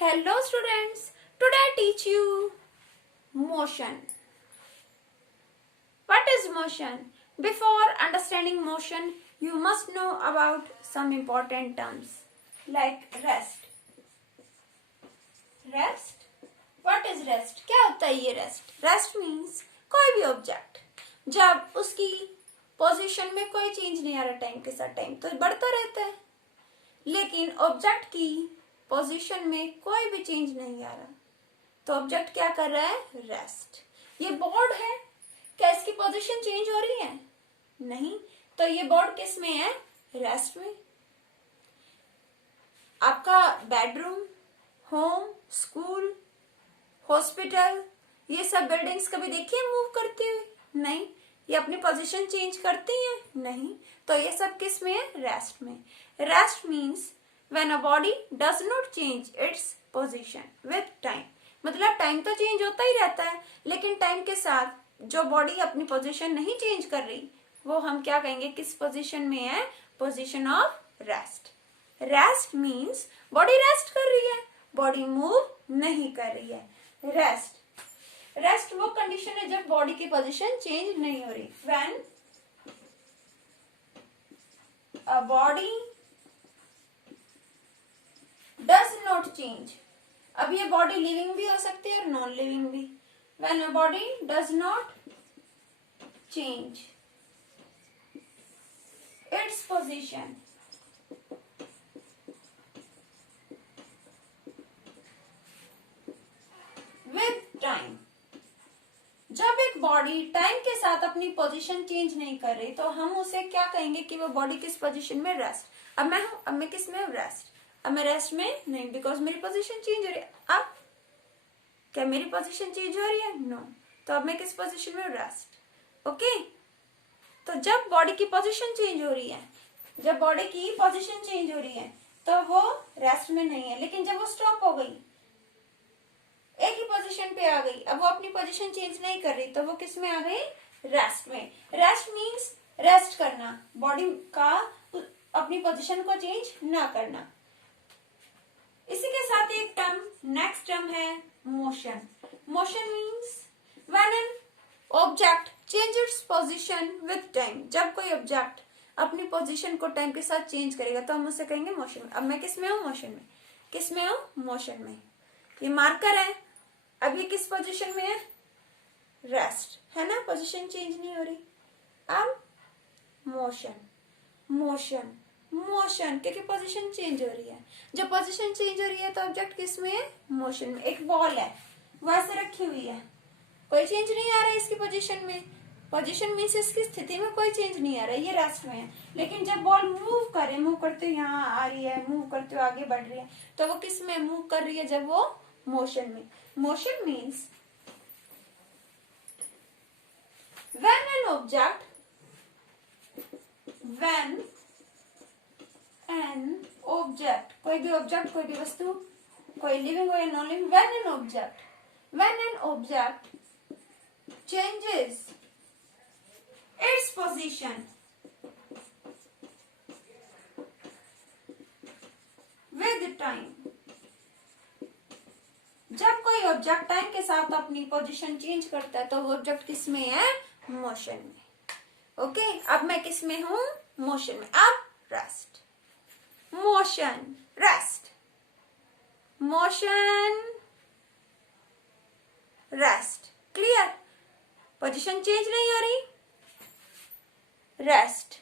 Hello students, today I teach you motion. What is motion? Before understanding motion, you must know about some important terms like rest. Rest? What is rest? क्या होता है ये rest? Rest means कोई भी object जब उसकी position में कोई चेंज नहीं आ रहा टाइम के साथ, टाइम तो बढ़ता रहता है, लेकिन ऑब्जेक्ट की पोजीशन में कोई भी चेंज नहीं आ रहा, तो ऑब्जेक्ट क्या कर रहा है? रेस्ट. ये बोर्ड है, क्या इसकी पोजीशन चेंज हो रही है? नहीं. तो ये बोर्ड किस में है? रेस्ट में. आपका बेडरूम, होम, स्कूल, हॉस्पिटल, ये सब बिल्डिंग्स कभी देखिए मूव करती हुई? नहीं. ये अपनी पोजीशन चेंज करती हैं? नहीं. तो ये सब किस में है? रेस्ट में. Rest means when a body does not change its position with time. मतलब टाइम तो चेंज होता ही रहता है, लेकिन टाइम के साथ जो बॉडी अपनी पोजीशन नहीं चेंज कर रही, वो हम क्या कहेंगे? किस पोजीशन में है? Position of rest. Rest means body rest कर रही है, बॉडी मूव नहीं कर रही है. रेस्ट. रेस्ट वो कंडीशन है जब बॉडी की पोजीशन चेंज नहीं हो रही. When a body does not change. अब ये बॉडी लिविंग भी हो सकती है और नॉन लिविंग भी. When a body does not change its position with time. जब एक बॉडी टाइम के साथ अपनी पोजीशन चेंज नहीं कर रही, तो हम उसे क्या कहेंगे कि वो बॉडी किस पोजीशन में? रेस्ट. अब मैं हूं, अब मैं किस में? रेस्ट. अब मैं रेस्ट में नहीं, बिकॉज मेरी पोजीशन चेंज हो रही है. अब क्या मेरी पोजीशन चेंज हो रही है? नो. तो अब मैं किस पोजीशन में? रेस्ट. ओके. तो जब बॉडी की पोजीशन चेंज हो रही है, जब बॉडी की पोजीशन चेंज हो रही है, तो वो रेस्ट में नहीं है. लेकिन जब वो स्टॉप हो गई, एक ही पोजीशन पे आ गई, अब वो अपनी पोजीशन चेंज नहीं कर रही, तो वो किस में आ गई? रेस्ट में. रेस्ट मीन्स रेस्ट करना, बॉडी का अपनी पोजीशन को चेंज ना करना. इसी के साथ एक टर्म, नेक्स्ट टर्म है motion. Motion means when an object change its position with time. जब कोई ऑब्जेक्ट अपनी पोजीशन को टाइम के साथ चेंज करेगा, तो हम उसे कहेंगे मोशन में. अब मैं किस में हूँ? मोशन में. किस में हूँ? मोशन में. ये मार्कर है, अब ये किस पोजीशन में है? रेस्ट है ना, पोजीशन चेंज नहीं हो रही. अब मोशन. मोशन मोशन क्योंकि पोजीशन चेंज हो रही है. जब पोजीशन चेंज हो रही है, तो ऑब्जेक्ट किस में है? मोशन में. एक बॉल है, वो ऐसे रखी हुई है, कोई चेंज नहीं आ रहा है इसकी पोजीशन में. पोजीशन मीन्स इसकी स्थिति में कोई चेंज नहीं आ रहा है, ये रेस्ट में है. लेकिन जब बॉल मूव करे, मूव करते हुए यहाँ आ रही है, मूव करते हुए आगे बढ़ रही है, तो वो किस में मूव कर रही है? जब वो मोशन में. Motion means when an object कोई भी ऑब्जेक्ट, कोई भी वस्तु, कोई लिविंग हो या non living, when an object changes its position with time. जब कोई ऑब्जेक्ट टाइम के साथ अपनी पोजीशन चेंज करता है, तो वो ऑब्जेक्ट किस में है? मोशन में. ओके. अब मैं किस में हूं? मोशन में. अब rest. Motion, rest, motion, rest. Clear? Position change नहीं हो रही, रेस्ट.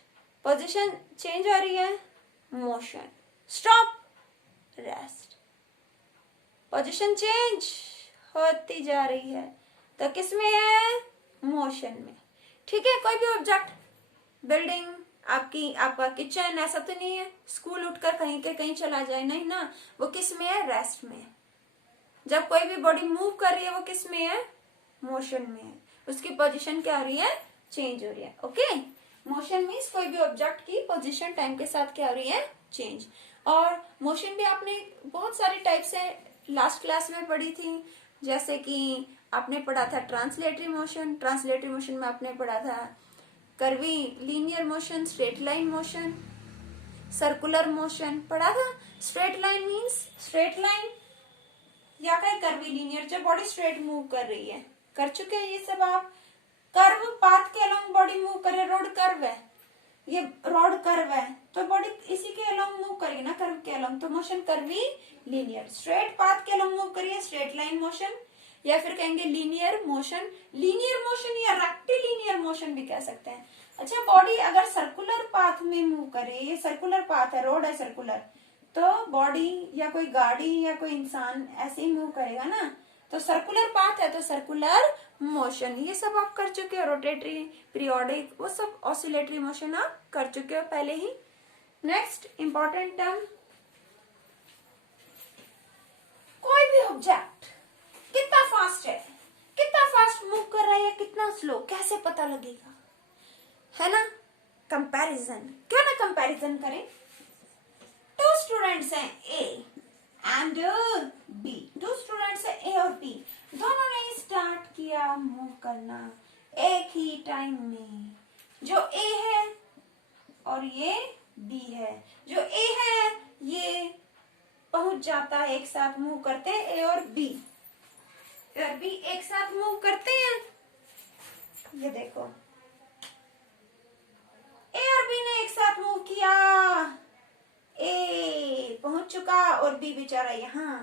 पोजीशन चेंज हो रही है, motion. Stop, rest. Position change होती जा रही है, तो किस में है? मोशन में. ठीक है. कोई भी ऑब्जेक्ट, बिल्डिंग, आपका किचन, ऐसा तो नहीं है स्कूल उठकर कहीं के कहीं चला जाए, नहीं ना, वो किस में है? रेस्ट में है. जब कोई भी बॉडी मूव कर रही है, वो किस में है? मोशन में है. उसकी पोजीशन क्या हो रही है? चेंज हो रही है. ओके. मोशन मीन्स कोई भी ऑब्जेक्ट की पोजीशन टाइम के साथ क्या हो रही है? चेंज. और मोशन भी आपने बहुत सारी टाइप से लास्ट क्लास में पढ़ी थी. जैसे कि आपने पढ़ा था ट्रांसलेटरी मोशन. ट्रांसलेटरी मोशन में आपने पढ़ा था curvy linear motion, straight line motion, circular motion पढ़ा था. Straight line means straight line, या कहीं कर्वीलिनियर, जब बॉडी स्ट्रेट मूव कर रही है। कर चुके हैं ये सब आप। कर्व पाथ के अलोंग बॉडी मूव करे, रोड कर्व है, ये रोड कर्व है तो बॉडी इसी के अलोंग मूव करेगी ना, कर्व के अलोंग, तो motion curvy linear. Straight path के अलोंग मूव करिए, स्ट्रेट लाइन मोशन, या फिर कहेंगे लीनियर मोशन। लीनियर मोशन या रेक्टिलिनियर मोशन भी कह सकते हैं। अच्छा, बॉडी अगर सर्कुलर पाथ में मूव करे, ये सर्कुलर पाथ है, रोड है सर्कुलर, तो बॉडी या कोई गाड़ी या कोई इंसान ऐसे ही मूव करेगा ना, तो सर्कुलर पाथ है तो सर्कुलर मोशन। ये सब आप कर चुके हो, रोटेटरी, पीरियोडिक, वो सब ऑसिलेटरी मोशन आप कर चुके हो पहले ही। नेक्स्ट इंपॉर्टेंट टर्म, कोई भी ऑब्जेक्ट कितना फास्ट है, कितना फास्ट मूव कर रहा है या कितना स्लो, कैसे पता लगेगा, है ना? कंपैरिजन। क्यों ना कंपैरिजन करें। टू स्टूडेंट्स हैं ए एंड बी, दो स्टूडेंट्स है ए और बी, दोनों ने स्टार्ट किया मूव करना एक ही टाइम में। जो ए है और ये बी है, जो ए है ये पहुंच जाता है, एक साथ मूव करते हैं ए और बी एक साथ मूव करते हैं। ये देखो ए और बी ने एक साथ मूव किया, ए पहुंच चुका और बी बेचारा यहाँ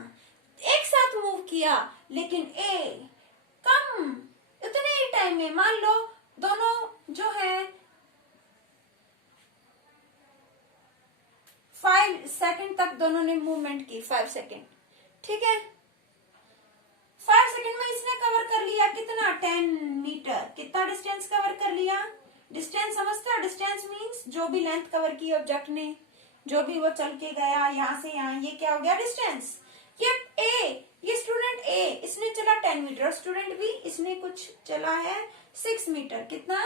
एक साथ मूव किया, लेकिन ए कम इतने ही टाइम में, मान लो दोनों जो है 5 सेकंड तक दोनों ने मूवमेंट की, 5 सेकंड, ठीक है। 5 सेकंड में इसने कवर कर लिया कितना, 10 मीटर। कितना डिस्टेंस कवर कर लिया? डिस्टेंस समझते हो? डिस्टेंस मींस जो भी लेंथ कवर की ऑब्जेक्ट ने, जो भी वो चल के गया यहाँ से यहाँ, ये क्या हो गया? डिस्टेंस। ये स्टूडेंट ए इसने चला 10 मीटर, स्टूडेंट बी इसने कुछ चला है 6 मीटर। कितना?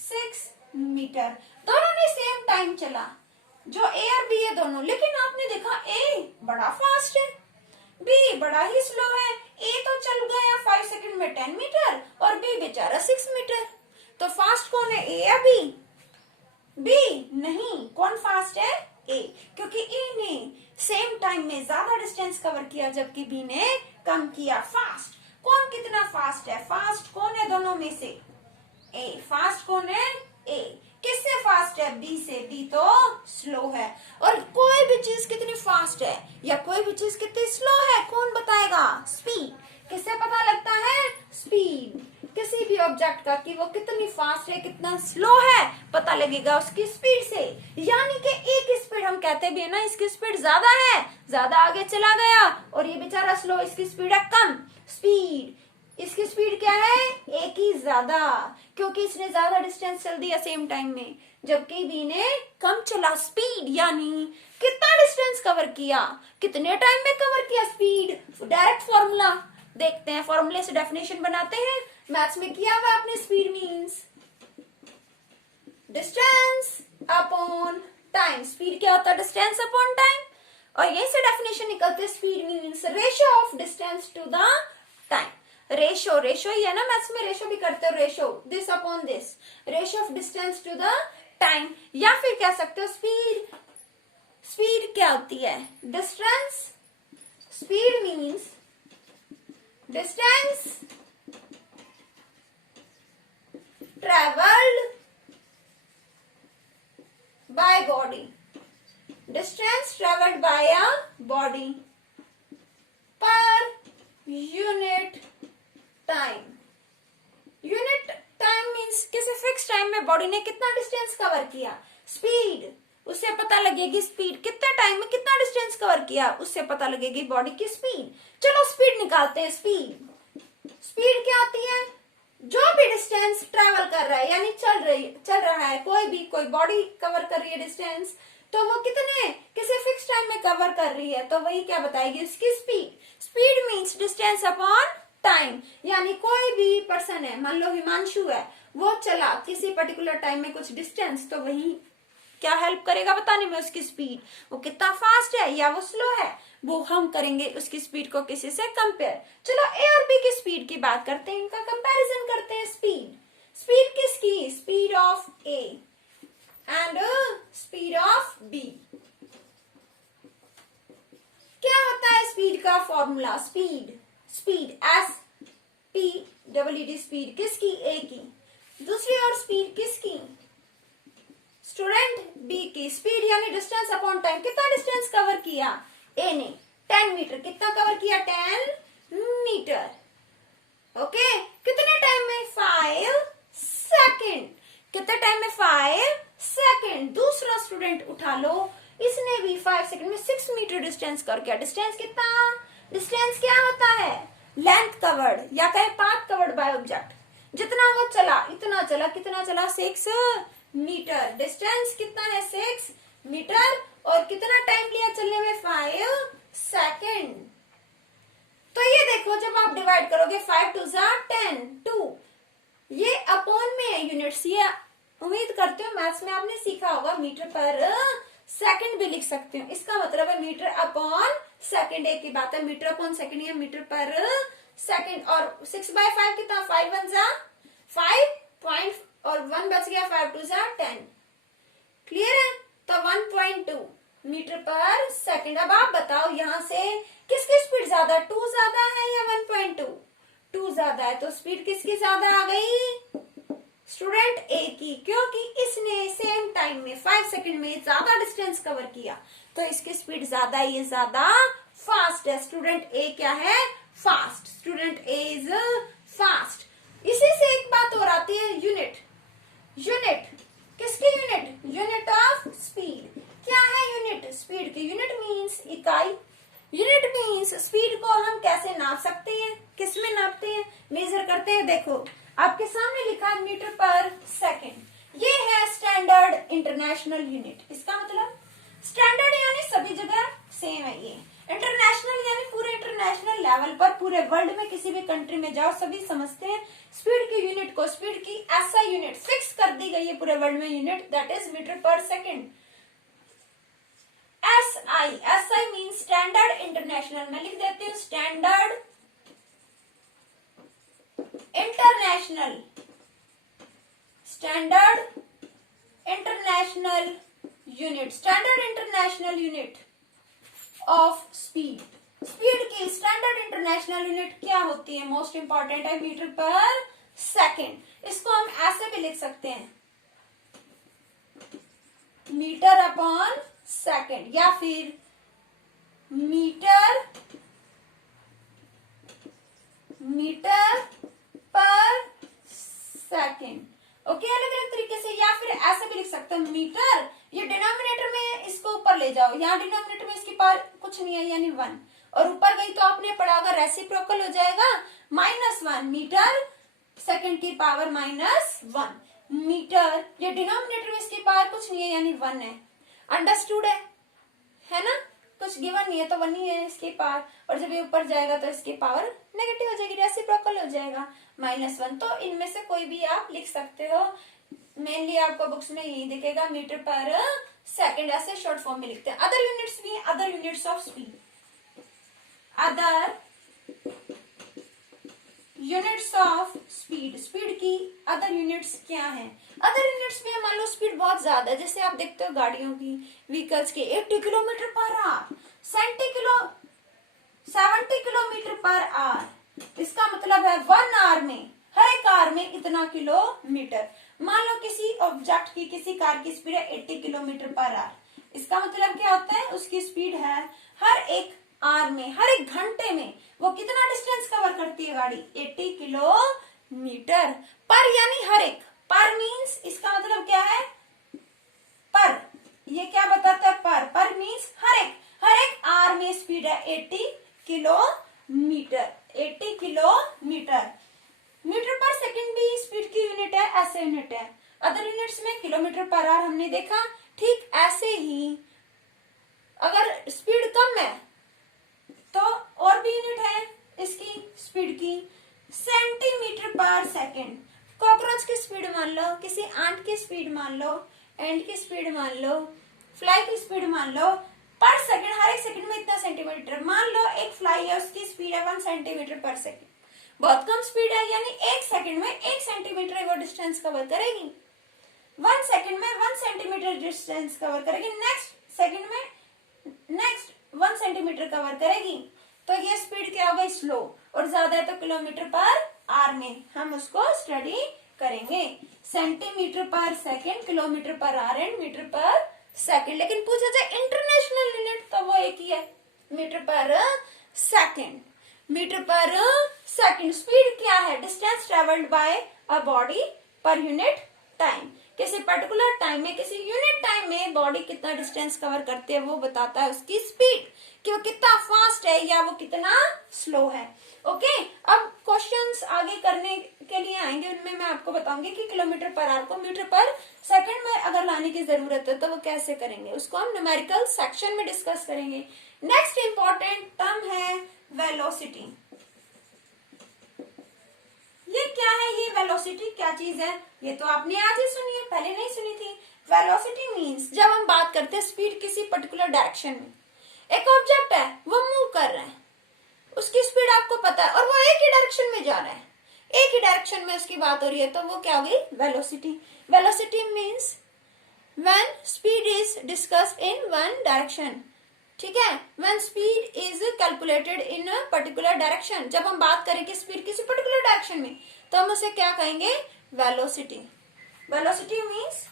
6 मीटर। दोनों ने सेम टाइम चला, जो ए और बी है दोनों, लेकिन आपने देखा ए बड़ा फास्ट है, बी बड़ा ही स्लो है। ए तो चल गया 5 सेकंड में 10 मीटर और बी बेचारा 6 मीटर। तो फास्ट कौन है, ए या बी? बी नहीं, कौन फास्ट है? ए, क्योंकि ए ने सेम टाइम में ज्यादा डिस्टेंस कवर किया जबकि बी ने कम किया। फास्ट कौन कितना फास्ट है? फास्ट कौन है दोनों में से? ए। फास्ट कौन है? ए। किससे फास्ट है? बी से। बी तो स्लो है। और कोई भी चीज कितनी फास्ट है या कोई भी चीज कितनी स्लो है कौन बताएगा? स्पीड। किससे पता लगता है? स्पीड। किसी भी ऑब्जेक्ट का कि वो कितनी फास्ट है कितना स्लो है पता लगेगा उसकी स्पीड से। यानी कि एक स्पीड हम कहते भी है ना, इसकी स्पीड ज्यादा है, ज्यादा आगे चला गया, और ये बेचारा स्लो, इसकी स्पीड है कम। स्पीड, इसकी स्पीड क्या है? ए की ज्यादा, क्योंकि इसने ज्यादा डिस्टेंस चल दिया सेम टाइम में, जबकि बी ने कम चला। स्पीड यानी कितना डिस्टेंस कवर किया, कितने टाइम में कवर किया। स्पीड डायरेक्ट फॉर्मूला देखते हैं, फॉर्मूले से डेफिनेशन बनाते हैं। मैथ्स में किया हुआ आपने। Speed means distance upon time. Speed क्या होता है? Distance upon time. और यहीं से डेफिनेशन निकलते हैं। Speed means ratio of distance to the time. Ratio, ratio ही है ना, मैथ्स में रेशो भी करते हो, ratio this upon this, ratio of distance to the time. या फिर कह सकते हो स्पीड, स्पीड क्या होती है? Distance. Speed means distance traveled by body, distance traveled by a body per unit time. Unit time means किसी फिक्स टाइम में बॉडी ने कितना डिस्टेंस कवर किया। स्पीड, उससे पता लगेगी स्पीड, कितने टाइम में कितना डिस्टेंस कवर किया, उससे पता लगेगी बॉडी की स्पीड। चलो स्पीड निकालते हैं। स्पीड क्या होती है? जो भी डिस्टेंस ट्रेवल कर रहा है, यानी चल रहा है, कोई बॉडी कवर कर रही है डिस्टेंस, तो वो कितने किसी फिक्स टाइम में कवर कर रही है, तो वही क्या बताएगी? उसकी speed. Speed means distance upon time. यानी कोई भी पर्सन है, मान लो हिमांशु है, वो चला किसी पर्टिकुलर टाइम में कुछ डिस्टेंस, तो वही क्या हेल्प करेगा बताने में? उसकी स्पीड, वो कितना फास्ट है या वो स्लो है, वो हम करेंगे उसकी स्पीड को किसी से कंपेयर। चलो ए और बी की स्पीड की बात करते हैं, इनका कंपैरिजन करते हैं। स्पीड किसकी? Speed of A and speed of B. क्या होता है स्पीड का formula, speed, speed SPEED, speed किसकी? ए की। दूसरी ओर स्पीड किसकी? स्टूडेंट बी की। स्पीड यानी डिस्टेंस अपॉन टाइम, कितना डिस्टेंस कवर किया ए ने? 10 मीटर। कितना कवर किया? 10 मीटर। ओके, कितने टाइम में? 5 सेकेंड। कितने टाइम में? 5 सेकेंड। दूसरा स्टूडेंट उठा लो, इसने भी 5 सेकेंड में 6 मीटर डिस्टेंस कवर किया। डिस्टेंस कितना? डिस्टेंस क्या होता है? लेंथ कवर्ड या कहे पाथ कवर्ड बाय ऑब्जेक्ट। जितना वो चला इतना चला। कितना चला? 6 मीटर। डिस्टेंस कितना है? 6 मीटर। और कितना टाइम लिया चलने में? 5 सेकेंड। तो ये देखो, जब आप डिवाइड करोगे 5 2 10, 2 ये अपॉन में है यूनिट्स। ये उम्मीद करती हूँ मैथ्स में आपने सीखा होगा, मीटर पर सेकंड भी लिख सकते हो। इसका मतलब है मीटर अपॉन सेकंड। एक ही बात है, मीटर अपॉन सेकंड या मीटर पर सेकंड। और 6/5 कितना? 5 1 5 पॉइंट और 1 बच गया, 5 2 10। क्लियर है? तो 1.2 मीटर पर सेकंड। अब आप बताओ यहाँ से किसकी स्पीड ज्यादा? 2 ज्यादा है या 1.2? 2 ज्यादा है। तो स्पीड किसकी ज्यादा आ गई? स्टूडेंट ए की, क्योंकि इसने सेम टाइम में 5 सेकंड में ज्यादा डिस्टेंस कवर किया, तो इसकी स्पीड ज्यादा है, ये ज्यादा फास्ट है। स्टूडेंट ए क्या है? Fast. Student A is fast. इसी से एक बात और आती है, यूनिट। यूनिट किसकी? Unit, unit of speed. क्या है यूनिट? स्पीड की यूनिट मीन्स इकाई। यूनिट मीन्स स्पीड को हम कैसे नाप सकते हैं? किस में नापते हैं, मेजर करते हैं? देखो आपके सामने लिखा है मीटर पर सेकेंड। ये है स्टैंडर्ड इंटरनेशनल यूनिट। इसका मतलब स्टैंडर्ड यानी सभी जगह सेम है ये। इंटरनेशनल यानी पूरे इंटरनेशनल लेवल पर, पूरे वर्ल्ड में किसी भी कंट्री में जाओ सभी समझते हैं स्पीड की यूनिट को। स्पीड की ऐसा यूनिट फिक्स कर दी गई है पूरे वर्ल्ड में यूनिट, दैट इज मीटर पर second. SI mean standard international. मैं लिख देती हूँ standard international. Standard international unit. Standard international unit of speed. Speed की स्टैंडर्ड इंटरनेशनल यूनिट क्या होती है? मोस्ट इंपॉर्टेंट है मीटर पर सेकेंड। इसको हम ऐसे भी लिख सकते हैं, मीटर अपॉन सेकेंड, या फिर मीटर पर सेकेंड। ओके, अलग अलग तरीके से, या फिर ऐसे भी लिख सकते हैं मीटर। ये डिनोमिनेटर में इसको ऊपर ले जाओ, यहाँ डिनोमिनेटर में इसकी पावर कुछ नहीं है यानी 1, और ऊपर गई तो आपने पढ़ा होगा रेसिप्रोकल हो जाएगा -1। मीटर सेकेंड की पावर -1 मीटर। ये डिनोमिनेटर में इसकी पावर कुछ नहीं है यानी 1 है। अंडरस्टूड है ना? कुछ गिवन नहीं है तो 1 ही है इसकी पावर, और जब ये ऊपर जाएगा तो इसकी पावर नेगेटिव हो जाएगी, रेसिप्रोकल हो जाएगा -1। तो इनमें से कोई भी आप लिख सकते हो। मेनली आपको बुक्स में यही दिखेगा मीटर पर सेकेंड, ऐसे शॉर्ट फॉर्म में लिखते हैं। अदर यूनिट्स भी, other units of speed. Other units of speed. Speed की अदर यूनिट्स क्या है? अदर यूनिट्स में मान लो स्पीड बहुत ज्यादा है, जैसे आप देखते हो गाड़ियों की, व्हीकल्स के 80 kilometre per hour, 70 kilometre per hour. इसका मतलब है 1 आवर में, हर एक आवर में इतना किलोमीटर। मान लो किसी ऑब्जेक्ट की, किसी कार की स्पीड है 80 किलोमीटर पर आवर। इसका मतलब क्या होता है? उसकी स्पीड है हर एक आवर में, हर एक घंटे में वो कितना डिस्टेंस कवर करती है गाड़ी? 80 किलोमीटर पर, यानी हर एक। पर मीन्स इसका मतलब क्या है? पर, ये क्या बताता है? पर मीन्स हर एक आवर में स्पीड है 80 किलोमीटर। 80 किलोमीटर। मीटर पर सेकंड भी स्पीड की यूनिट है, ऐसे यूनिट है। अदर यूनिट्स में किलोमीटर पर आवर हमने देखा। ठीक ऐसे ही अगर स्पीड कम है तो और भी यूनिट है इसकी स्पीड की, सेंटीमीटर पर सेकेंड। कॉकरोच की स्पीड मान लो, किसी आंट की स्पीड मान लो, एंड की स्पीड मान लो, फ्लाई की स्पीड मान लो, पर सेकेंड, हर एक सेकेंड में इतना सेंटीमीटर। मान लो एक फ्लाई है, उसकी स्पीड है 1 सेंटीमीटर पर सेकेंड, बहुत कम स्पीड है, यानी एक सेकेंड में 1 सेंटीमीटर वो डिस्टेंस कवर करेगी। 1 सेकेंड में 1 सेंटीमीटर डिस्टेंस कवर करेगी, नेक्स्ट सेकेंड में नेक्स्ट 1 सेंटीमीटर कवर करेगी। तो ये स्पीड क्या हो गई, स्लो, और ज्यादा है तो किलोमीटर पर आर में हम उसको स्टडी करेंगे। सेंटीमीटर पर सेकंड, किलोमीटर पर आर एंड मीटर पर सेकंड। लेकिन पूछा जाए इंटरनेशनल यूनिट तो वो एक ही है, मीटर पर सेकंड। मीटर पर सेकंड। स्पीड क्या है, distance travelled by a body per unit time. किसी पर्टिकुलर टाइम में, किसी यूनिट टाइम में बॉडी कितना डिस्टेंस कवर करती है वो बताता है उसकी स्पीड, कि वो कितना फास्ट है या वो कितना स्लो है। ओके, अब क्वेश्चंस आगे करने के लिए आएंगे, उनमें मैं आपको बताऊंगी कि किलोमीटर पर आवर को मीटर पर सेकंड में अगर लाने की जरूरत है तो वो कैसे करेंगे, उसको हम न्यूमेरिकल सेक्शन में डिस्कस करेंगे। नेक्स्ट इंपॉर्टेंट टर्म है वेलोसिटी। ये क्या है, ये वेलोसिटी क्या चीज है, ये तो आपने आज ही सुनी है, पहले नहीं सुनी थी। वेलोसिटी मींस जब हम बात करते हैं स्पीड किसी पर्टिकुलर डायरेक्शन में, एक ऑब्जेक्ट है वो मूव कर रहा है, उसकी स्पीड आपको पता है और वो एक ही डायरेक्शन में जा रहा है, एक ही डायरेक्शन में उसकी बात हो रही है, तो वो क्या हो गई, velocity. Velocity means when speed is discussed in one direction, ठीक है, when speed is calculated in a particular direction. जब हम बात करें कि स्पीड किसी पर्टिकुलर डायरेक्शन में, तो हम उसे क्या कहेंगे, velocity. Velocity means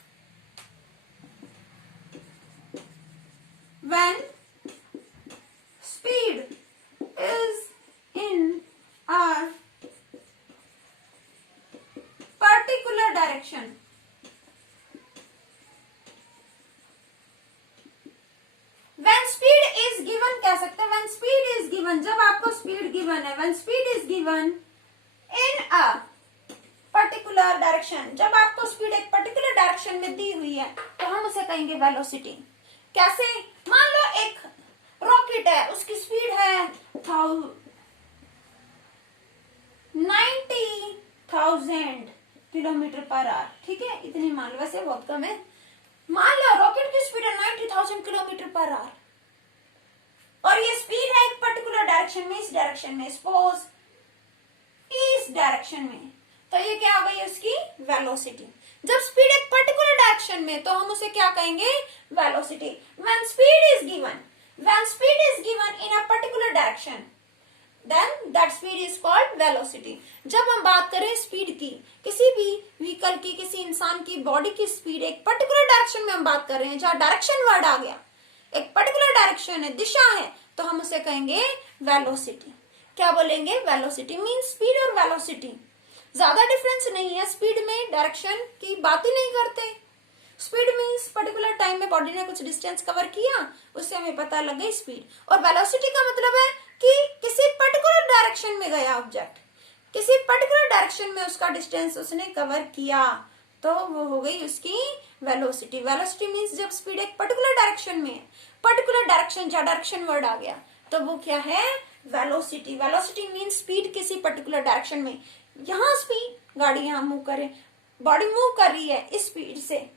when speed is in a particular direction, when speed is given कह सकते हैं, when speed is given, जब आपको स्पीड गिवन है, when speed is given in a particular direction, जब आपको स्पीड एक पर्टिकुलर डायरेक्शन में दी हुई है तो हम उसे कहेंगे वेलोसिटी। कैसे, मान लो एक रॉकेट है, उसकी स्पीड है 90,000 किलोमीटर पर आवर, ठीक है, इतनी मान लो, वैसे बहुत कम है। मान लो रॉकेट की स्पीड है 90,000 किलोमीटर पर आवर और ये स्पीड है एक पर्टिकुलर डायरेक्शन में, इस डायरेक्शन में, सपोज इस डायरेक्शन में, तो ये क्या हो गई उसकी वेलोसिटी। जब स्पीड एक पर्टिकुलर डायरेक्शन में तो हम उसे क्या कहेंगे, velocity. When speed is given, when speed is given in a particular direction, then that speed is called velocity। जब हम बात करें स्पीड की, किसी भी व्हीकल की, किसी इंसान की बॉडी की स्पीड एक पर्टिकुलर डायरेक्शन में हम बात कर रहे हैं, जहां डायरेक्शन वर्ड आ गया, एक पर्टिकुलर डायरेक्शन है, दिशा है, तो हम उसे कहेंगे वेलोसिटी। क्या बोलेंगे, वेलोसिटी मीन्स स्पीड और वेलोसिटी ज्यादा डिफरेंस नहीं है, स्पीड में डायरेक्शन की बात ही नहीं करते। स्पीड मींस पर्टिकुलर टाइम में बॉडी ने कुछ डिस्टेंस कवर किया, उससे हमें पता लग गई स्पीड। और वेलोसिटी का मतलब है कि किसी पर्टिकुलर डायरेक्शन में गया ऑब्जेक्ट, किसी पर्टिकुलर डायरेक्शन में उसका डिस्टेंस उसने कवर किया, तो वो हो गई उसकी वेलोसिटी। वेलोसिटी मींस जब स्पीड एक पर्टिकुलर डायरेक्शन में है, पर्टिकुलर डायरेक्शन, जहां डायरेक्शन वर्ड आ गया, तो वो क्या है, वेलोसिटी। वेलोसिटी मींस स्पीड किसी पर्टिकुलर डायरेक्शन में, यहाँ स्पीड, गाड़ी यहाँ मूव करे, बॉडी मूव कर रही है इस स्पीड से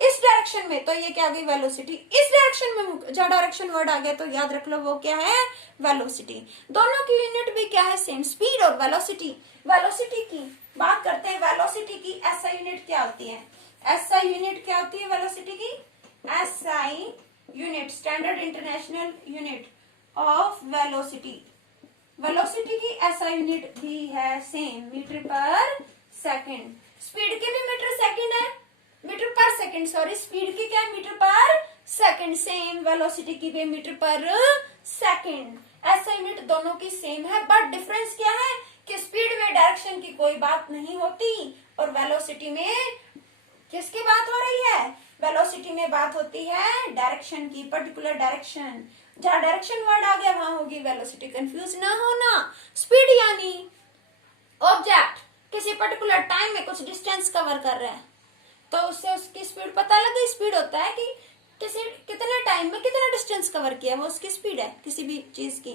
इस डायरेक्शन में, तो ये क्या आ गई, वेलोसिटी। इस डायरेक्शन में जहां डायरेक्शन वर्ड आ गया तो याद रख लो वो क्या है, वेलोसिटी। दोनों की यूनिट भी क्या है, सेम, स्पीड और वेलोसिटी। वेलोसिटी की बात करते हैं, वेलोसिटी की एसआई यूनिट क्या होती है, एसआई यूनिट क्या होती है वेलोसिटी की, SI unit, standard international unit of velocity. Velocity की एसआई यूनिट भी है सेम, मीटर पर सेकंड। स्पीड की भी मीटर सेकंड है, मीटर पर सेकंड, सॉरी, स्पीड की क्या है, मीटर पर सेकंड, सेम। वेलोसिटी की भी मीटर पर सेकंड। ऐसा यूनिट दोनों की सेम है, बट डिफरेंस क्या है कि स्पीड में डायरेक्शन की कोई बात नहीं होती और वेलोसिटी में किसकी बात हो रही है, वेलोसिटी में बात होती है डायरेक्शन की, पर्टिकुलर डायरेक्शन। जहां डायरेक्शन वर्ड आ गया वहां होगी वेलोसिटी, कंफ्यूज ना होना। स्पीड यानी ऑब्जेक्ट किसी पर्टिकुलर टाइम में कुछ डिस्टेंस कवर कर रहा है तो उससे उसकी स्पीड पता लग गई। स्पीड होता है कि किसी कितने टाइम में कितना डिस्टेंस कवर किया, वो उसकी स्पीड है किसी भी चीज की।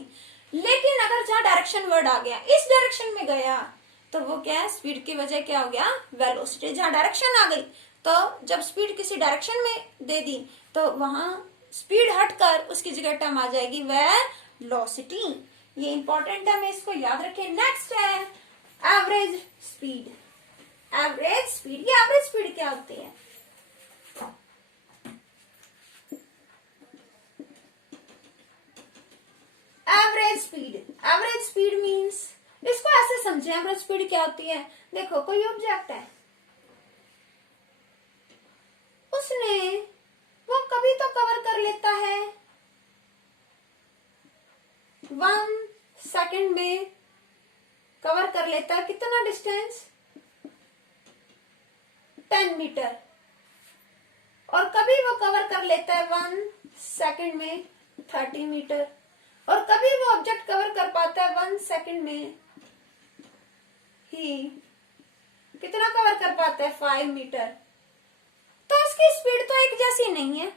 लेकिन अगर जहां डायरेक्शन वर्ड आ गया, इस डायरेक्शन में गया, तो वो क्या है, स्पीड की वजह क्या हो गया, वेलोसिटी। जहां डायरेक्शन आ गई तो जब स्पीड किसी डायरेक्शन में दे दी तो वहां स्पीड हटकर उसकी जगह टर्म आ जाएगी वेलोसिटी। ये इंपॉर्टेंट है, हमें इसको याद रखें। नेक्स्ट है एवरेज स्पीड। एवरेज स्पीड, ये एवरेज स्पीड क्या होती है, average average speed, average speed means, इसको ऐसे समझे, एवरेज स्पीड क्या होती है। देखो कोई ऑब्जेक्ट है, उसने वो कभी तो कवर कर लेता है 1 सेकेंड में, कवर कर लेता है कितना डिस्टेंस, 10 मीटर, और कभी वो कवर कर लेता है 1 सेकेंड में 30 मीटर, और कभी वो ऑब्जेक्ट कवर कर पाता है 1 सेकेंड में ही कितना कवर कर पाता है, 5 मीटर। तो इसकी स्पीड तो एक जैसी नहीं है।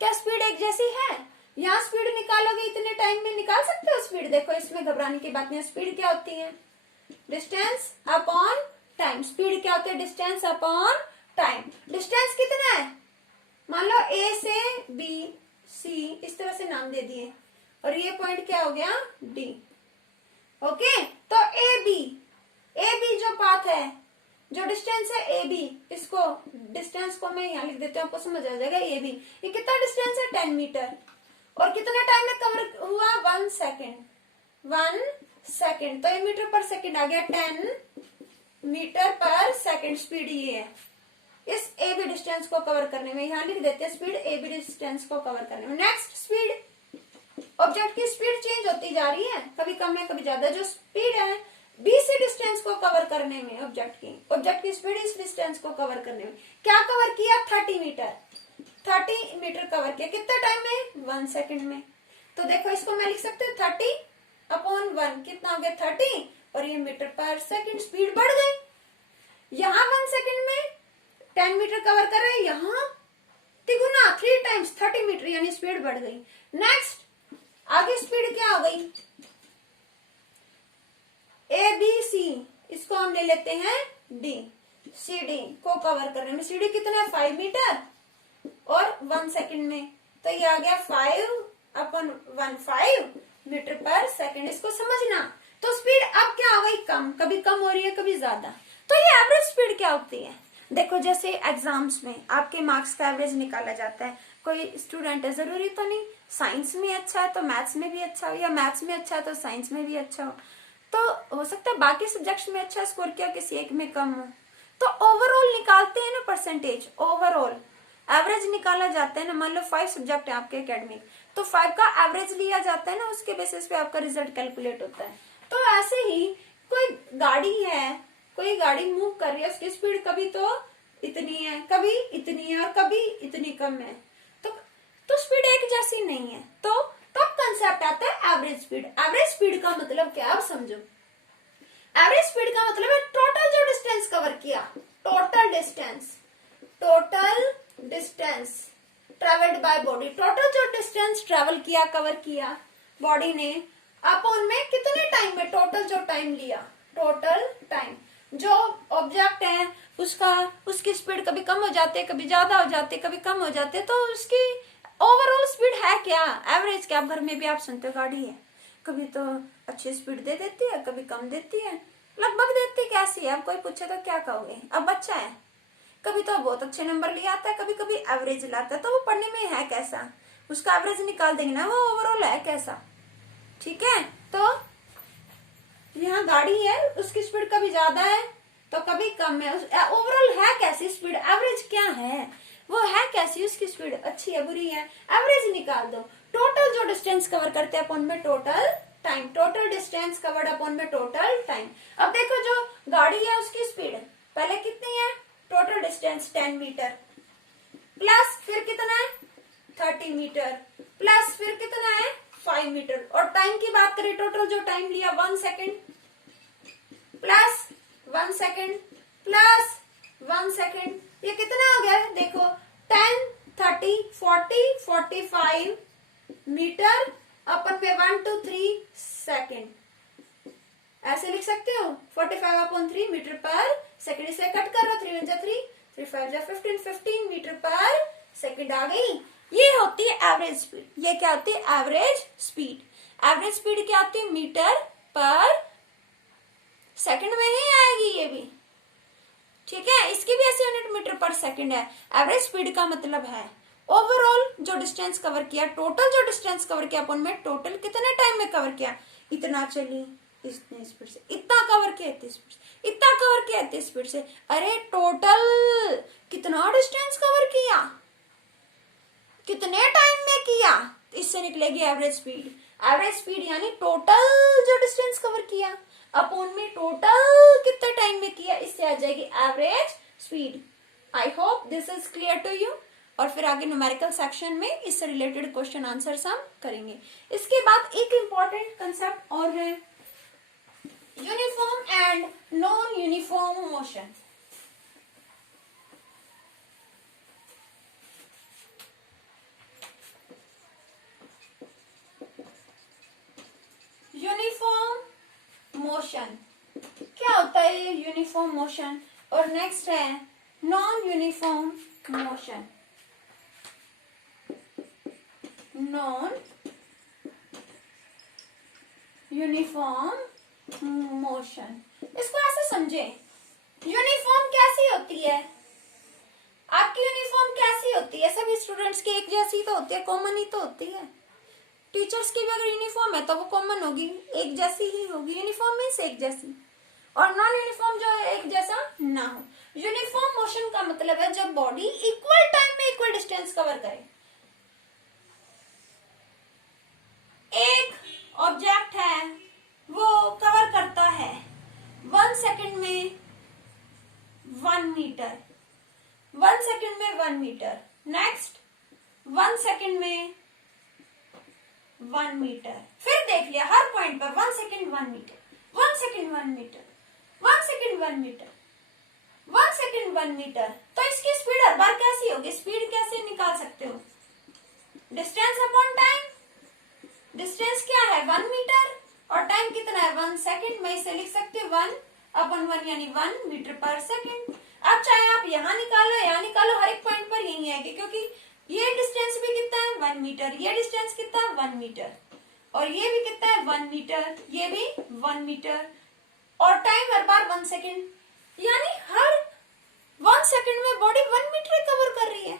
क्या स्पीड एक जैसी है? यहाँ स्पीड निकालोगे इतने टाइम में निकाल सकते हो स्पीड। देखो इसमें घबराने की बात नहीं है। स्पीड क्या होती है? Distance upon time. स्पीड क्या होती है? Distance upon time. डिस्टेंस कितना है? मान लो ए से बी, सी, इस तरह से नाम दे दिए, और ये पॉइंट क्या हो गया? डी। ओके, तो ए बी जो पाथ है, जो डिस्टेंस है ए बी, इसको डिस्टेंस को मैं यहाँ लिख देती हूँ, आपको समझ आ जाएगा। ए बी ये कितना डिस्टेंस है? 10 मीटर, और कितने टाइम में कवर हुआ? 1 सेकेंड। 1 सेकेंड, तो ये मीटर पर सेकेंड आ गया, 10 मीटर पर सेकेंड स्पीड ये है इस ए बी डिस्टेंस को कवर करने में। यहाँ लिख देते हैं स्पीड ए बी डिस्टेंस को कवर करने में। नेक्स्ट स्पीड, ऑब्जेक्ट की स्पीड चेंज होती जा रही है, कभी कम है कभी ज्यादा। जो स्पीड है बी से डिस्टेंस को कवर करने में, ऑब्जेक्ट की स्पीड इस डिस्टेंस को कवर करने में क्या कवर किया? 30 मीटर। 30 मीटर कवर किया कितने टाइम में? 1 सेकेंड में। तो देखो इसको मैं लिख सकते हैं 30 अपॉन 1, कितना हो गया? 30, और ये मीटर पर सेकेंड, स्पीड बढ़ गई। यहाँ 1 सेकेंड में 10 मीटर कवर कर रहे हैं, यहाँ तिगुना 3 टाइम्स 30 मीटर, यानी स्पीड बढ़ गई। नेक्स्ट आगे स्पीड क्या हो गई? ए बी सी, इसको हम ले लेते हैं डी। सी डी को कवर करने में, सी डी कितना है? 5 मीटर और 1 सेकेंड में, तो ये आ गया 5 अपॉन 1, 5 मीटर पर सेकेंड। इसको समझना। तो स्पीड अब क्या हो गई? कम, कभी कम हो रही है कभी ज्यादा। तो ये एवरेज स्पीड क्या होती है? देखो जैसे एग्जाम्स में आपके मार्क्स का एवरेज निकाला जाता है। कोई स्टूडेंट है, जरूरी तो नहीं साइंस में अच्छा है तो मैथ्स में भी अच्छा हो, या मैथ्स में अच्छा है तो साइंस में भी अच्छा हो, तो हो सकता है बाकी सब्जेक्ट्स में अच्छा स्कोर किया, किसी एक में कम हो। तो ओवरऑल निकालते हैं ना परसेंटेज, ओवरऑल एवरेज निकाला जाता है ना। मान लो 5 सब्जेक्ट है आपके एकेडमिक, तो 5 का एवरेज लिया जाता है ना, उसके बेसिस पे आपका रिजल्ट कैलकुलेट होता है। तो ऐसे ही कोई गाड़ी है, कोई गाड़ी मूव कर रही है, उसकी स्पीड कभी तो इतनी है, कभी इतनी है, और कभी इतनी कम है, तो स्पीड एक जैसी नहीं है। तो तब कंसेप्ट आता है एवरेज स्पीड। एवरेज स्पीड का मतलब क्या, आप समझो। एवरेज स्पीड का मतलब है टोटल जो डिस्टेंस कवर किया, total distance travelled by body, total जो डिस्टेंस ट्रेवल किया, कवर किया बॉडी ने, अपॉन में कितने टाइम में, टोटल जो टाइम लिया, टोटल टाइम। जो ऑब्जेक्ट है उसकी स्पीड कभी कम हो जाती है, कभी ज्यादा हो जाती है, कभी कम हो जाती है, तो उसकी ओवरऑल स्पीड है क्या, एवरेज क्या। घर में भी आप सुनते हो गाड़ी है, कभी तो अच्छी स्पीड दे देती है, कभी कम देती है, लगभग देती कैसी है। अब कोई पूछे तो क्या कहोगे? अब बच्चा है, कभी तो बहुत अच्छे नंबर ले आता है, कभी कभी एवरेज लाता है, तो वो पढ़ने में है कैसा, उसका एवरेज निकाल देंगे ना, वो ओवरऑल है कैसा। ठीक है, तो यहाँ गाड़ी है, उसकी स्पीड कभी ज्यादा है तो कभी कम है, ओवरऑल है कैसी स्पीड, एवरेज क्या है, वो है कैसी, उसकी स्पीड अच्छी है बुरी है, एवरेज निकाल दो। टोटल जो डिस्टेंस कवर करते हैं अपॉन में total time, total distance covered upon में टोटल टाइम। अब देखो जो गाड़ी है उसकी स्पीड पहले कितनी है, टोटल डिस्टेंस 10 मीटर, प्लस फिर कितना है 30 मीटर, प्लस फिर कितना है 5 मीटर, और टाइम की बात करें टोटल जो टाइम लिया 1 second, plus 1 second, plus 1 second, ये कितना हो गया देखो 10, 30, 40, 45 मीटर अपन पे 1 to 3 सेकेंड, ऐसे लिख सकते हो 45 अपॉन 3 मीटर पर सेकेंड। इसे कट करो, 3 1 3, 3 5 15, 15 मीटर पर सेकेंड आ गई। ये होती है एवरेज स्पीड। ये क्या होती है? Average speed. एवरेज स्पीड क्या होती है? मीटर पर सेकेंड में ही आएगी ये भी। ठीक है, इसकी भी ऐसे यूनिट मीटर पर सेकेंड है। एवरेज स्पीड का मतलब है ओवरऑल जो डिस्टेंस कवर किया, टोटल जो डिस्टेंस कवर किया अपन में, टोटल कितने टाइम में कवर किया, इतना चली इतनी स्पीड से, इतना कवर किया इतनी स्पीड से, इतना कवर किया इतनी स्पीड से, अरे टोटल कितना डिस्टेंस कवर किया, कितने टाइम में किया, इससे निकलेगी एवरेज स्पीड। एवरेज स्पीड यानी टोटल जो डिस्टेंस कवर किया अपॉन में टोटल कितने टाइम में किया, इससे आ जाएगी average speed. I hope this is clear to you. और फिर आगे न्यूमेरिकल सेक्शन में इससे रिलेटेड क्वेश्चन आंसर्स हम करेंगे। इसके बाद एक इंपॉर्टेंट कंसेप्ट और है, uniform and non uniform motion. Uniform motion क्या होता है, ये यूनिफॉर्म मोशन। और नेक्स्ट है non uniform motion. Non uniform motion, इसको ऐसे समझे, यूनिफॉर्म कैसी होती है, आपकी यूनिफॉर्म कैसी होती है, सभी स्टूडेंट्स की एक जैसी तो होती है, कॉमन ही तो होती है। टीचर्स की भी अगर यूनिफॉर्म है तो वो कॉमन होगी, एक जैसी ही होगी। यूनिफॉर्म मीन्स एक जैसी, और नॉन यूनिफॉर्म जो है एक जैसा ना हो। यूनिफॉर्म मोशन का मतलब है जब बॉडी इक्वल टाइम में इक्वल डिस्टेंस कवर करे। एक ऑब्जेक्ट है वो कवर करता है 1 सेकंड में 1 मीटर, 1 सेकंड में 1 मीटर, नेक्स्ट 1 सेकंड में 1 मीटर, फिर देख लिया हर पॉइंट पर 1 second 1 metre, 1 second 1 metre, 1 second 1 metre, 1 second 1 metre. तो इसकी स्पीड हर बार कैसी होगी, स्पीड कैसे निकाल सकते हो, डिस्टेंस अपॉन टाइम। डिस्टेंस क्या है 1 मीटर और टाइम कितना है 1 सेकंड। मैं इसे लिख सकती हूँ 1 अपॉन 1 यानी 1 मीटर पर सेकंड। अब चाहे आप यहाँ निकालो यहाँ निकालो, हर एक पॉइंट पर यही आएगी, क्योंकि ये डिस्टेंस भी कितना है 1 मीटर, ये डिस्टेंस कितना है 1 मीटर, और ये भी कितना है 1 मीटर, ये भी 1 मीटर, और टाइम हर बार 1 सेकंड, यानी हर 1 सेकंड में बॉडी 1 मीटर कवर कर रही है।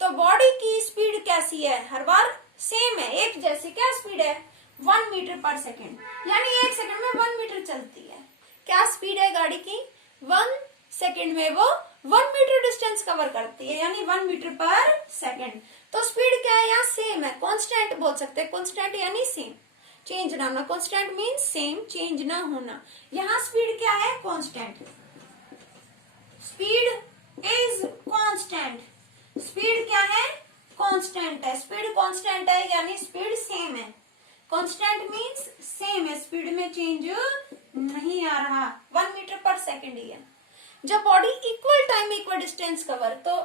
तो बॉडी की स्पीड कैसी है, हर बार सेम है, एक जैसी क्या स्पीड है 1 मीटर पर सेकंड, यानी 1 सेकंड में 1 मीटर चलती है। क्या स्पीड है गाड़ी की, 1 सेकंड में वो 1 मीटर डिस्टेंस कवर करती है, यानी 1 मीटर पर सेकंड। तो स्पीड क्या है यहाँ सेम है, कांस्टेंट बोल सकते हैं, कांस्टेंट यानी सेम, चेंज ना होना। कांस्टेंट मीन्स सेम, चेंज ना होना। यहाँ स्पीड क्या है constant, speed is constant, speed क्या है कांस्टेंट है, स्पीड कांस्टेंट है यानी स्पीड सेम है। कांस्टेंट मींस सेम है, स्पीड में चेंज नहीं आ रहा, 1 मीटर पर सेकंड ही है। जब बॉडी इक्वल टाइम में इक्वल डिस्टेंस कवर तो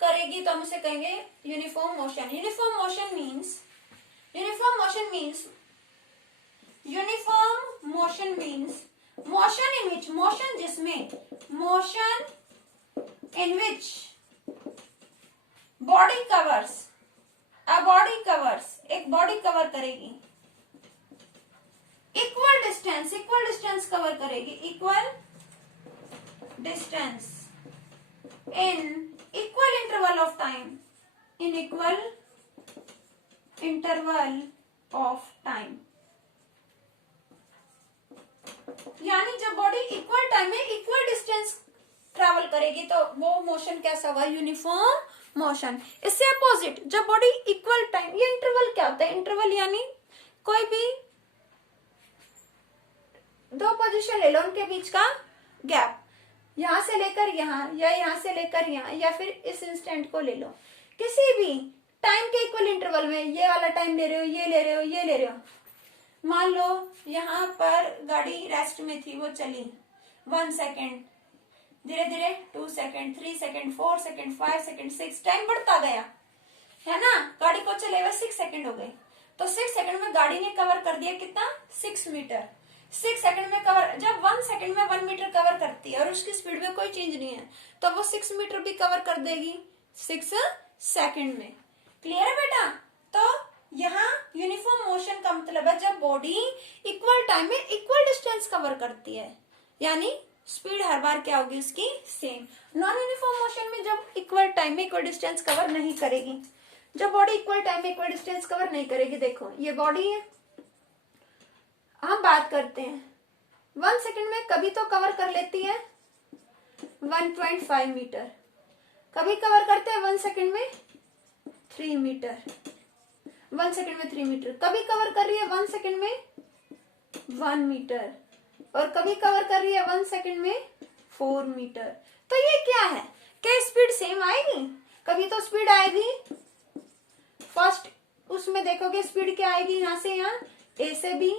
करेगी तो हम उसे कहेंगे uniform motion. Uniform motion means motion in which, motion in which body covers, एक बॉडी कवर करेगी इक्वल डिस्टेंस कवर करेगी, equal distance in equal interval of time, in equal interval of time. यानी जब बॉडी इक्वल टाइम में equal distance travel करेगी तो वो motion कैसा होगा, यूनिफॉर्म मोशन। इससे अपोजिट जब बॉडी इक्वल टाइम, ये इंटरवल क्या होता है, इंटरवल यानी कोई भी दो पोजीशन ले लो उनके बीच का गैप, यहां से लेकर यहां या यहां से लेकर यहां या फिर इस इंस्टेंट को ले लो, किसी भी टाइम के इक्वल इंटरवल में ये वाला टाइम ले रहे हो, ये ले रहे हो, ये ले रहे हो। मान लो यहाँ पर गाड़ी रेस्ट में थी, वो चली 1 सेकेंड, धीरे धीरे 2 second, 3 second, 4 second, 5 second, 6, time बढ़ता गया है ना, गाड़ी को चले हुए 6 सेकेंड हो गए। तो 6 सेकेंड में गाड़ी ने कवर कर दिया कितना, 6 मीटर। 6 सेकेंड में कवर, जब 1 सेकेंड में 1 मीटर कवर करती है और उसकी स्पीड में कोई चेंज नहीं है तो वो 6 मीटर भी कवर कर देगी 6 सेकेंड में। क्लियर है बेटा। तो यहाँ यूनिफॉर्म मोशन का मतलब है जब बॉडी इक्वल टाइम में इक्वल डिस्टेंस कवर करती है, यानी स्पीड हर बार क्या होगी उसकी, सेम। नॉन यूनिफॉर्म मोशन में जब इक्वल टाइम में इक्वल डिस्टेंस कवर नहीं करेगी, जब बॉडी इक्वल टाइम में इक्वल डिस्टेंस कवर नहीं करेगी, देखो ये बॉडी है, हम बात करते हैं 1 सेकंड में कभी तो कवर कर लेती है 1.5 मीटर, कभी कवर करते हैं 1 सेकंड में 3 मीटर, 1 सेकंड में 3 मीटर, कभी कवर कर रही है 1 सेकंड में 1 मीटर, और कभी कवर कर रही है 1 सेकंड में 4 मीटर। तो ये क्या है, क्या स्पीड सेम आएगी? कभी तो स्पीड आएगी, फर्स्ट उसमें देखोगे स्पीड क्या आएगी, यहां से यहां ए से बी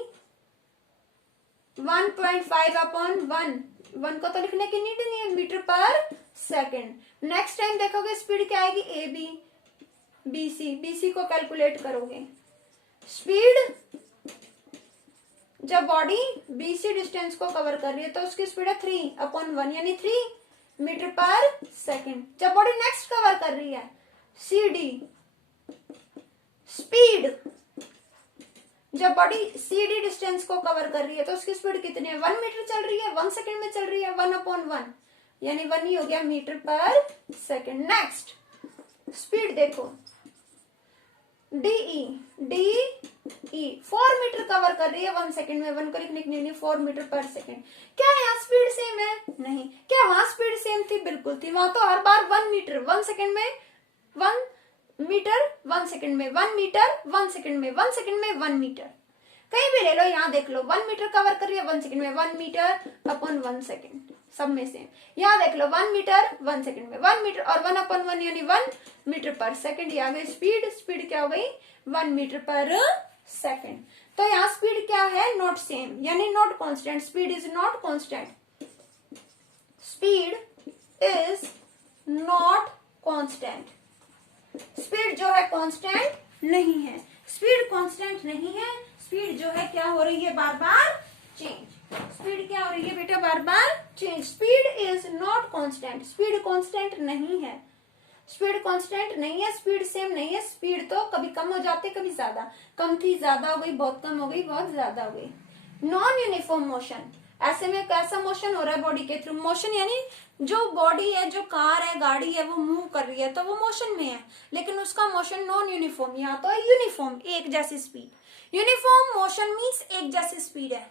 1.5/1, 1 को तो लिखने की नीड नहीं है, मीटर पर सेकंड। नेक्स्ट टाइम देखोगे स्पीड क्या आएगी, A B, B C, B C को कैलकुलेट करोगे, स्पीड जब बॉडी BC डिस्टेंस को कवर कर रही है तो उसकी स्पीड है 3/1 यानी 3 मीटर पर सेकंड। जब बॉडी नेक्स्ट कवर कर रही है CD, स्पीड जब बॉडी CD डिस्टेंस को कवर कर रही है तो उसकी स्पीड कितनी है, 1 मीटर चल रही है, 1 सेकंड में चल रही है, 1/1 यानी 1 ही हो गया मीटर पर सेकंड। नेक्स्ट स्पीड देखो DE, 4 मीटर कवर कर रही है 1 सेकंड में, 1 को लिखने की नहीं, 4 मीटर पर सेकंड। क्या यहाँ स्पीड सेम है? नहीं। क्या वहां स्पीड सेम थी? बिल्कुल थी, वहां तो हर बार 1 मीटर 1 सेकंड में, 1 मीटर 1 सेकंड में, 1 मीटर 1 सेकंड में, 1 सेकंड में 1 मीटर, कहीं भी ले लो, यहाँ देख लो 1 मीटर कवर कर रही है 1 सेकंड में, 1 मीटर अपॉन 1 सेकंड, सब में सेम। यहाँ देख लो 1 मीटर 1 सेकंड में, 1 मीटर और 1/1 यानी 1 मीटर पर सेकंड। ये आ गई स्पीड, स्पीड क्या हो गई 1 मीटर पर सेकंड। तो यहाँ स्पीड क्या है, नॉट सेम यानी not constant, speed is not constant, speed is not constant, speed जो है कांस्टेंट नहीं है, स्पीड कांस्टेंट नहीं है, स्पीड जो है क्या हो रही है, बार बार चेंज। स्पीड क्या हो रही है बेटा, बार बार change. Speed is not constant, speed constant नहीं है, स्पीड कांस्टेंट नहीं है, स्पीड सेम नहीं है, स्पीड तो कभी कम हो जाती, कभी ज्यादा, कम थी ज्यादा हो गई, बहुत कम हो गई, बहुत ज्यादा हो गई। नॉन यूनिफॉर्म मोशन, ऐसे में कैसा मोशन हो रहा है बॉडी के थ्रू, मोशन यानी जो बॉडी है, जो कार है, गाड़ी है, वो मूव कर रही है तो वो मोशन में है, लेकिन उसका मोशन नॉन यूनिफॉर्म, यहाँ तो यूनिफॉर्म एक जैसी स्पीड। यूनिफॉर्म मोशन मीन्स एक जैसी स्पीड है,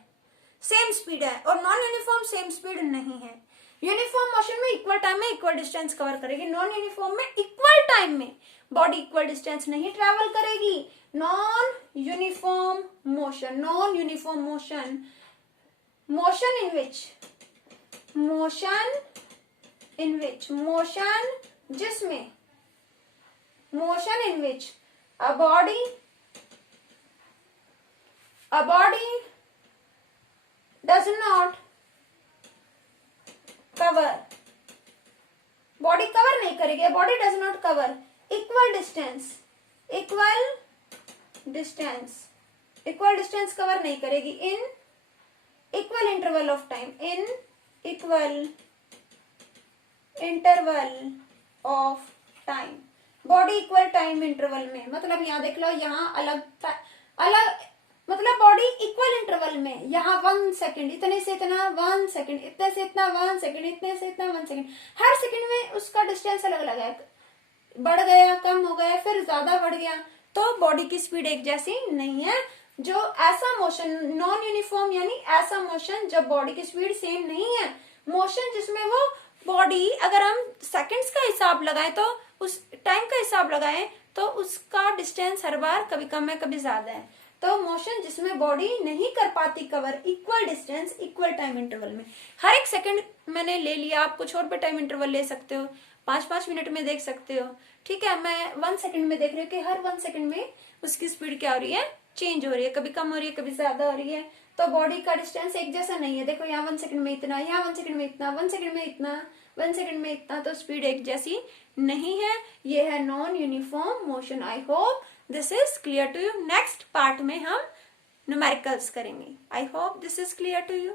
सेम स्पीड है, और नॉन यूनिफॉर्म सेम स्पीड नहीं है। यूनिफॉर्म मोशन में इक्वल टाइम में इक्वल डिस्टेंस कवर करेगी, नॉन यूनिफॉर्म में इक्वल टाइम में बॉडी इक्वल डिस्टेंस नहीं ट्रेवल करेगी। Non uniform motion, non uniform motion, motion in which, motion in which, motion जिसमें, motion in which a body does not cover, body cover नहीं करेगी, body does not cover equal distance, equal distance, equal distance cover नहीं करेगी in equal interval of time, in equal interval of time, body equal time interval में, मतलब यहाँ देख लो, यहाँ अलग अलग, मतलब बॉडी इक्वल इंटरवल में, यहाँ 1 सेकंड, इतने से इतना 1 सेकंड, इतने से इतना 1 सेकंड, इतने से इतना 1 सेकंड, हर सेकंड में उसका डिस्टेंस अलग अलग है, बढ़ गया, कम हो गया, फिर ज्यादा बढ़ गया, तो बॉडी की स्पीड एक जैसी नहीं है। जो ऐसा मोशन नॉन यूनिफॉर्म यानी ऐसा मोशन जब बॉडी की स्पीड सेम नहीं है, मोशन जिसमें वो बॉडी, अगर हम सेकंड्स का हिसाब लगाएं तो उस टाइम का हिसाब लगाएं तो उसका डिस्टेंस हर बार कभी कम है, कभी ज्यादा है। तो मोशन जिसमें बॉडी नहीं कर पाती cover equal distance equal time interval में, हर एक सेकंड मैंने ले लिया, आप कुछ और भी टाइम इंटरवल ले सकते हो, 5-5 मिनट में देख सकते हो, ठीक है। मैं 1 सेकंड में देख रही हूँ कि हर 1 सेकंड में उसकी स्पीड क्या हो रही है, चेंज हो रही है, कभी कम हो रही है, कभी ज्यादा हो रही है। तो बॉडी का डिस्टेंस एक जैसा नहीं है, देखो यहाँ 1 सेकंड में इतना, यहाँ 1 सेकंड में इतना, 1 सेकंड में इतना, 1 सेकंड में इतना, तो स्पीड एक जैसी नहीं है। ये है non uniform motion. I hope this is clear to you. Next part में हम न्यूमेरिकल्स करेंगे। I hope this is clear to you.